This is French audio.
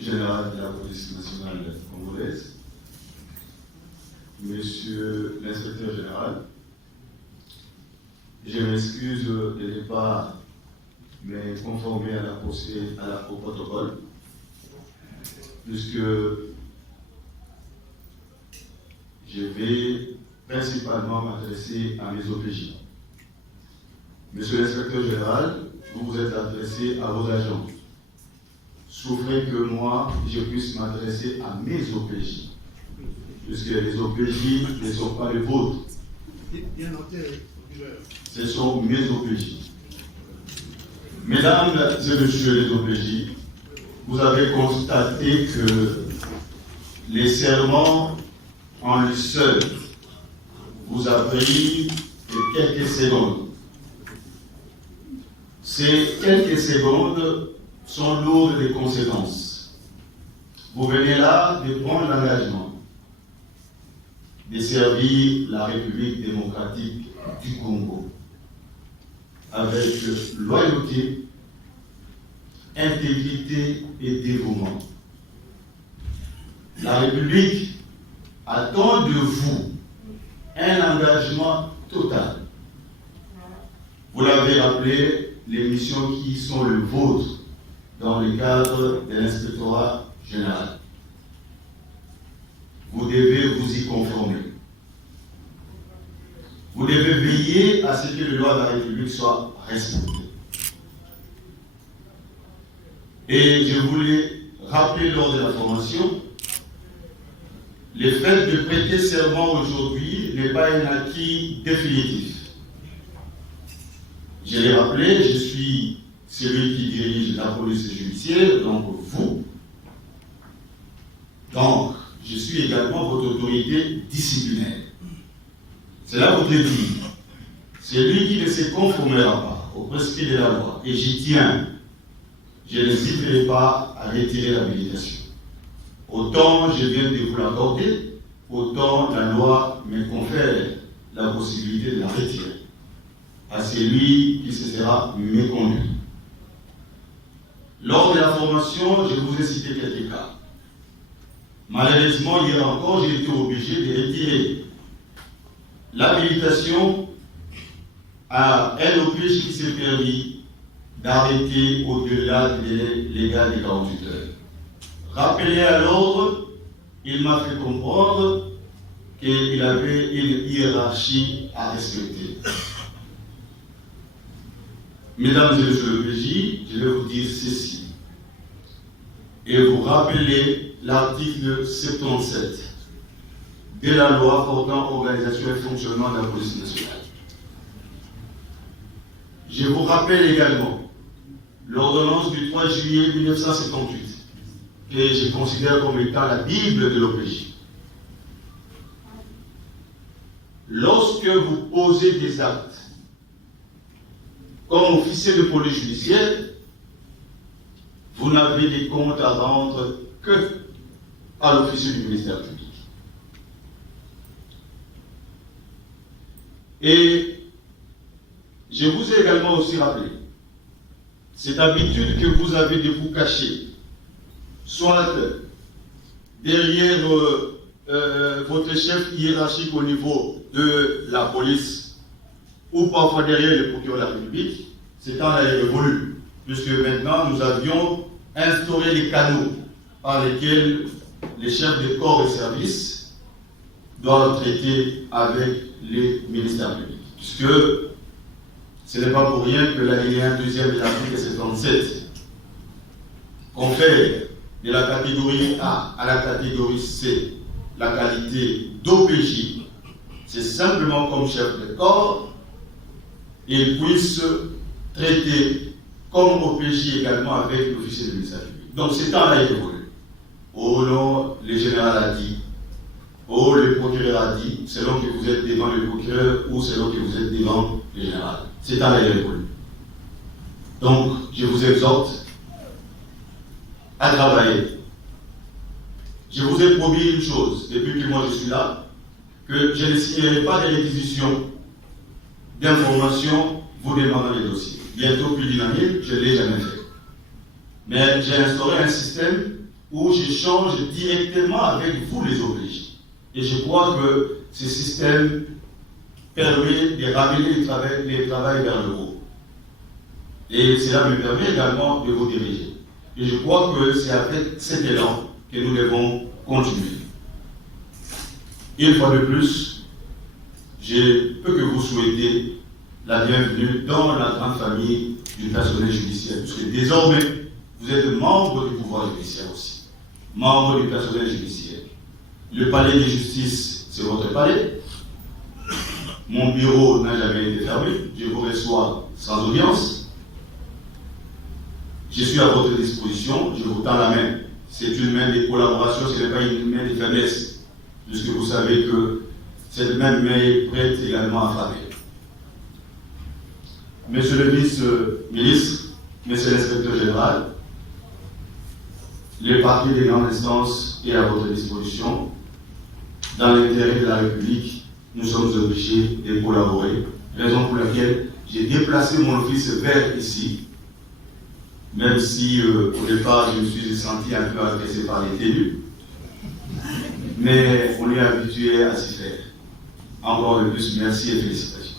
général de la police nationale congolaise, Monsieur l'inspecteur général, je m'excuse de ne pas me conformer au protocole, puisque je vais principalement m'adresser à mes OPJ. Monsieur l'inspecteur général, vous vous êtes adressé à vos agents. Souffrez que moi, je puisse m'adresser à mes OPJ, puisque les OPJ ne sont pas les vôtres. Bien noté. Ce sont mes OPJ. Mesdames et messieurs les OPJ, vous avez constaté que les serments en lui seul vous a pris quelques secondes. Ces quelques secondes sont lourdes de conséquences. Vous venez là de prendre l'engagement de servir la République démocratique du Congo avec loyauté, intégrité et dévouement. La République attend de vous un engagement total. Vous l'avez rappelé, les missions qui sont les vôtres dans le cadre de l'inspectorat général. Vous devez vous y conformer. Vous devez veiller à ce que les lois de la République soient respectées. Et je voulais rappeler lors de la formation, le fait de prêter serment aujourd'hui n'est pas un acquis définitif. Je l'ai rappelé, je suis celui qui dirige la police judiciaire, donc vous. Donc, je suis également votre autorité disciplinaire. Cela voudrait dire, celui qui ne se conformera pas au prescrit de la loi, et j'y tiens, je n'hésiterai pas à retirer l'habilitation. Autant je viens de vous l'accorder, autant la loi me confère la possibilité de la retirer à celui qui se sera méconduit. Lors de la formation, je vous ai cité quelques cas. Malheureusement, hier encore, j'ai été obligé de retirer l'habilitation à un OPJ qui s'est permis d'arrêter au-delà du délai légal de 48 heures. Rappelé à l'ordre, il m'a fait comprendre qu'il avait une hiérarchie à respecter. Mesdames et messieurs le PJ, je vais vous dire ceci. Et vous rappelez l'article 77 de la loi portant organisation et fonctionnement de la police nationale. Je vous rappelle également l'ordonnance du 3 juillet 1978, que je considère comme étant la Bible de l'OPJ. Lorsque vous posez des actes comme officier de police judiciaire, vous n'avez des comptes à rendre que à l'officier du ministère public. Et je vous ai également aussi rappelé cette habitude que vous avez de vous cacher, soit derrière votre chef hiérarchique au niveau de la police, ou parfois derrière le procureur de la République, c'est temps là est révolu, puisque maintenant nous avions instauré les canaux par lesquels les chefs de corps et services doivent traiter avec les ministères publics. Puisque ce n'est pas pour rien que l'alinéa 2e de l'article 77 confère de la catégorie A à la catégorie C la qualité d'OPJ. C'est simplement comme chef de corps, ils puissent traiter comme OPJ également avec l'officier de ministère public. Donc c'est temps-là évolué. Oh non, le général a dit, oh le procureur a dit, selon que vous êtes devant le procureur ou selon que vous êtes devant le général. C'est temps-là évolué. Donc je vous exhorte à travailler. Je vous ai promis une chose, depuis que moi je suis là, que je ne signerai pas de réquisition d'informations vous demandant les dossiers. Bientôt plus d'une année, je ne l'ai jamais fait. Mais j'ai instauré un système où j'échange directement avec vous les OPJ. Et je crois que ce système permet de ramener les travail vers le haut. Et cela me permet également de vous diriger. Et je crois que c'est avec cet élan que nous devons continuer. Une fois de plus, je peux que vous souhaiter la bienvenue dans la grande famille du personnel judiciaire, puisque désormais, vous êtes membre du pouvoir judiciaire aussi, membre du personnel judiciaire. Le palais de justice, c'est votre palais. Mon bureau n'a jamais été fermé, je vous reçois sans audience. Je suis à votre disposition, je vous tends la main. C'est une main de collaboration, ce n'est pas une main de faiblesse, puisque vous savez que cette même main est prête également à frapper. Monsieur le vice-ministre, monsieur l'inspecteur général, le parti des grandes instances est à votre disposition. Dans l'intérêt de la République, nous sommes obligés de collaborer, raison pour laquelle j'ai déplacé mon office vers ici, même si au départ je me suis senti un peu agressé par les élus. Mais on est habitué à s'y faire. Encore de plus, merci et félicitations.